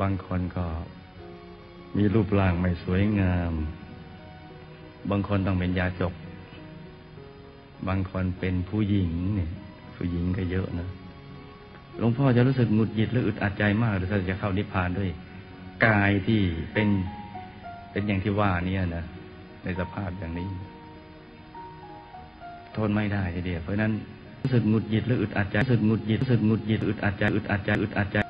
บางคนก็มีรูปร่างไม่สวยงาม บางคนต้องเป็นยาจก บางคนเป็นผู้หญิงเนี่ยผู้หญิงก็เยอะนะหลวงพ่อจะรู้สึกหงุดหงิดหรืออึดอัดใจมากหรือถ้าจะเข้านิพพานด้วย กายที่เป็นเป็นอย่างที่ว่านี้นะในสภาพอย่างนี้ ทนไม่ได้ทีเดียวเพราะฉะนั้นรู้สึกหงุดหงิดหรืออึดอัดใจรู้สึกหงุดหงิดรู้สึกหงุดหงิดอึดอัดใจอึดอัดใจอึดอัดใจ